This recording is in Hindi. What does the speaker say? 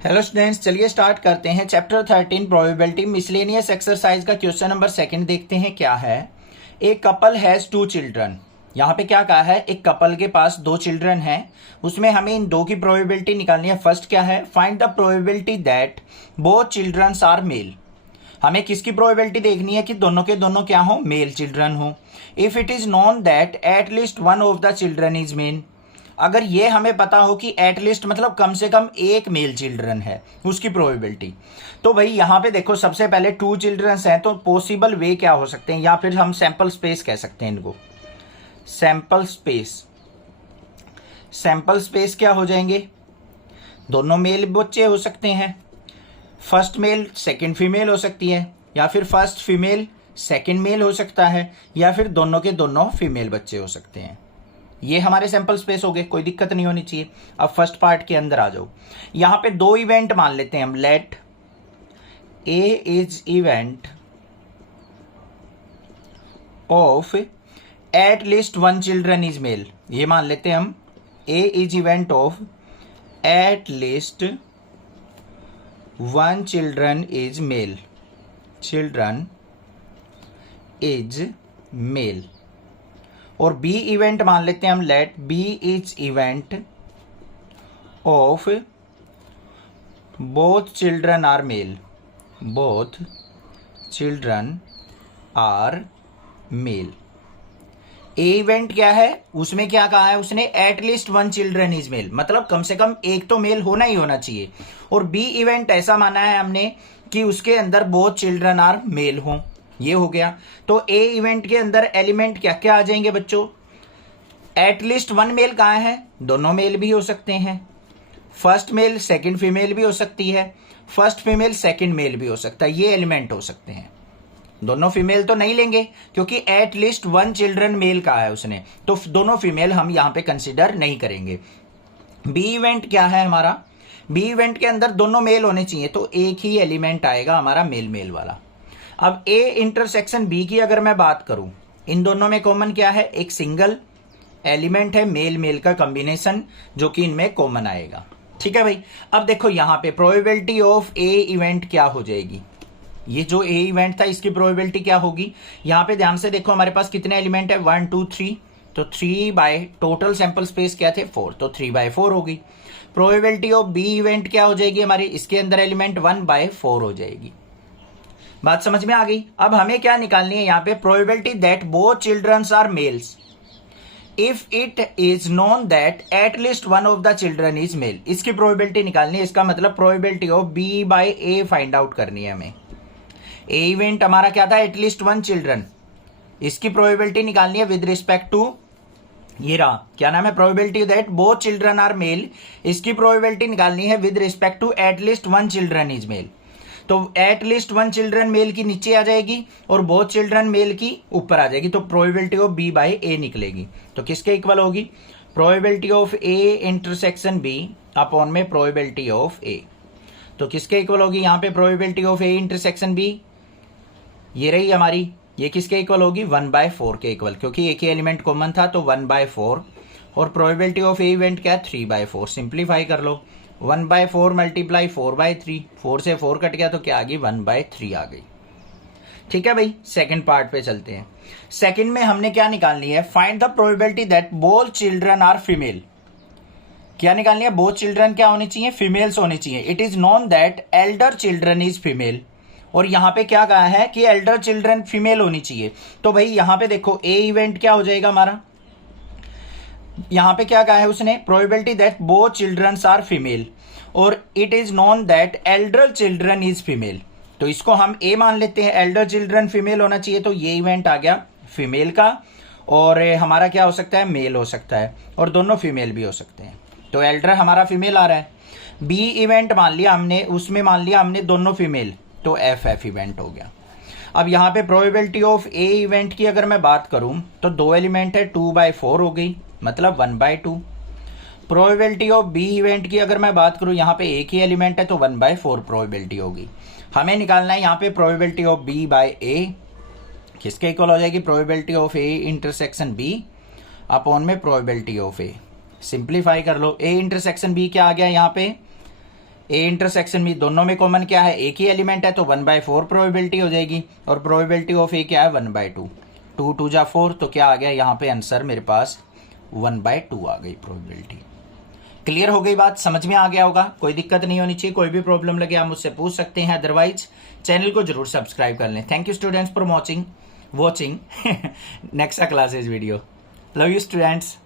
हेलो स्टूडेंट्स, चलिए स्टार्ट करते हैं। चैप्टर 13 प्रोबेबिलिटी मिसलेनियस एक्सरसाइज का क्वेश्चन नंबर 2 देखते हैं क्या है। एक कपल हैज 2 चिल्ड्रन। यहाँ पे क्या कहा है, एक कपल के पास 2 चिल्ड्रन हैं, उसमें हमें इन 2 की प्रोबेबिलिटी निकालनी है। फर्स्ट क्या है, find the probability that both childrens are male. हमें किसकी प्रोबेबिलिटी देखनी है कि दोनों के दोनों क्या हो, मेल चिल्ड्रन हो। If it is known that at least one of the children is mail, अगर ये हमें पता हो कि एटलीस्ट मतलब कम से कम एक मेल चिल्ड्रन है, उसकी प्रोबेबिलिटी। तो भाई यहाँ पे देखो, सबसे पहले 2 चिल्ड्रंस हैं, तो पॉसिबल वे क्या हो सकते हैं, या फिर हम सैंपल स्पेस कह सकते हैं इनको। सैंपल स्पेस क्या हो जाएंगे, दोनों मेल बच्चे हो सकते हैं। फर्स्ट मेल सेकंड फीमेल हो सकती है, या फिर फर्स्ट फीमेल सेकंड मेल हो सकता है, या फिर दोनों के दोनों फीमेल बच्चे हो सकते हैं। ये हमारे सैंपल स्पेस हो गए, कोई दिक्कत नहीं होनी चाहिए। अब फर्स्ट पार्ट के अंदर आ जाओ। यहां पे 2 इवेंट मान लेते हैं हम। Let A is event of at least 1 children is male. ये मान लेते हैं हम, A is event of at least 1 children is male. Children is male. और बी इवेंट मान लेते हैं हम। Let B is event of both children are male. Both children are male. A event क्या है, उसमें क्या कहा है उसने, एटलीस्ट 1 चिल्ड्रन इज मेल, मतलब कम से कम एक तो मेल होना ही होना चाहिए। और बी इवेंट ऐसा माना है हमने कि उसके अंदर बोथ चिल्ड्रन आर मेल हों। ये हो गया। तो ए इवेंट के अंदर एलिमेंट क्या क्या आ जाएंगे बच्चों, एटलीस्ट 1 मेल कहाँ है, दोनों मेल भी हो सकते हैं। फर्स्ट मेल सेकंड फीमेल भी हो सकती है, फर्स्ट फीमेल सेकंड मेल भी हो सकता है। ये एलिमेंट हो सकते हैं। दोनों फीमेल तो नहीं लेंगे क्योंकि एटलीस्ट 1 चिल्ड्रन मेल कहा है उसने, तो दोनों फीमेल हम यहां पे कंसिडर नहीं करेंगे। बी इवेंट क्या है हमारा, बी इवेंट के अंदर दोनों मेल होने चाहिए, तो एक ही एलिमेंट आएगा हमारा मेल मेल वाला। अब ए इंटरसेक्शन बी की अगर मैं बात करूं, इन दोनों में कॉमन क्या है, एक सिंगल एलिमेंट है, मेल मेल का कॉम्बिनेशन, जो कि इनमें कॉमन आएगा। ठीक है भाई। अब देखो यहां पे प्रोबेबिलिटी ऑफ ए इवेंट क्या हो जाएगी, ये जो ए इवेंट था इसकी प्रोबेबिलिटी क्या होगी। यहां पे ध्यान से देखो, हमारे पास कितने एलिमेंट है, 1 2 3, तो 3 बाय टोटल सैंपल स्पेस क्या थे 4, तो 3/4 होगी। प्रोबेबिलिटी ऑफ बी इवेंट क्या हो जाएगी हमारी, इसके अंदर एलिमेंट 1/4 हो जाएगी। बात समझ में आ गई। अब हमें क्या निकालनी है यहाँ पे, probability that both childrens are males if it is known that at least 1 of the children is male. इसकी प्रोबेबिलिटी निकालनी है। इसका मतलब probability of B by A find out करनी है हमें। ए इवेंट हमारा क्या था, एटलीस्ट 1 चिल्ड्रन, इसकी प्रोबेबिलिटी निकालनी है विद रिस्पेक्ट टू, ये रहा क्या नाम है, probability that both children are male, इसकी प्रोबेबिलिटी निकालनी है with respect to at least 1 children is male. तो एटलीस्ट 1 चिल्ड्रन मेल की नीचे आ जाएगी और बोथ चिल्ड्रन मेल की ऊपर आ जाएगी, तो probability of B by A निकलेगी। तो किसके इक्वल होगी, probability of A intersection B upon में प्रोबेबिलिटी ऑफ ए। तो किसके इक्वल होगी यहाँ पे, probability of A intersection B, ये रही हमारी, ये किसके इक्वल होगी, 1/4 के इक्वल, क्योंकि एक ही एलिमेंट कॉमन था तो 1/4। और प्रोबेबिलिटी ऑफ ए इवेंट क्या है, 3/4। सिंप्लीफाई कर लो, 1/4 मल्टीप्लाई 4/3, 4 से 4 कट गया तो क्या आ गई, 1/3 आ गई। ठीक है भाई। सेकंड पार्ट पे चलते हैं। सेकंड में हमने क्या निकालनी है, find the probability that both children are female. क्या निकालनी है, बोथ चिल्ड्रन क्या होनी चाहिए, फीमेल्स होनी चाहिए। It is known that elder children is female, और यहां पे क्या कहा है कि एल्डर चिल्ड्रन फीमेल होनी चाहिए। तो भाई यहां पे देखो ए इवेंट क्या हो जाएगा हमारा, यहां पे क्या कहा है उसने, probability that both childrens are female और it is known that elder children is female. तो इसको हम ए मान लेते हैं, एल्डर चिल्ड्रन फीमेल होना चाहिए, तो ये इवेंट आ गया फीमेल का, और हमारा क्या हो सकता है, मेल हो सकता है, और दोनों फीमेल भी हो सकते हैं। तो एल्डर हमारा फीमेल आ रहा है। बी इवेंट मान लिया हमने, उसमें मान लिया हमने दोनों फीमेल, तो एफ इवेंट हो गया। अब यहाँ पे प्रोबेबिलिटी ऑफ ए इवेंट की अगर मैं बात करूं तो 2 एलिमेंट है, 2/4 हो गई, मतलब 1/2। प्रोबेबिलिटी ऑफ बी इवेंट की अगर मैं बात करूं, यहाँ पे एक ही एलिमेंट है तो 1/4 प्रोबेबिलिटी होगी। हमें निकालना है यहाँ पे probability of B by A, किसके इक्वल हो जाएगी, probability of A intersection B upon में प्रोबेबिलिटी ऑफ ए। सिंप्लीफाई कर लो, ए इंटरसेक्शन बी क्या आ गया यहाँ पे, ए इंटरसेक्शन में दोनों में कॉमन क्या है, एक ही एलिमेंट है, तो 1/4 प्रोबेबिलिटी हो जाएगी, और प्रोबेबिलिटी ऑफ ए क्या है 1/2, 2 2 जा 4, तो क्या आ गया यहाँ पे आंसर मेरे पास 1/2 आ गई प्रोबेबिलिटी। क्लियर हो गई बात, समझ में आ गया होगा, कोई दिक्कत नहीं होनी चाहिए। कोई भी प्रॉब्लम लगे आप मुझसे पूछ सकते हैं, अदरवाइज चैनल को जरूर सब्सक्राइब कर लें। Thank you students for watching next classes video. Love you students.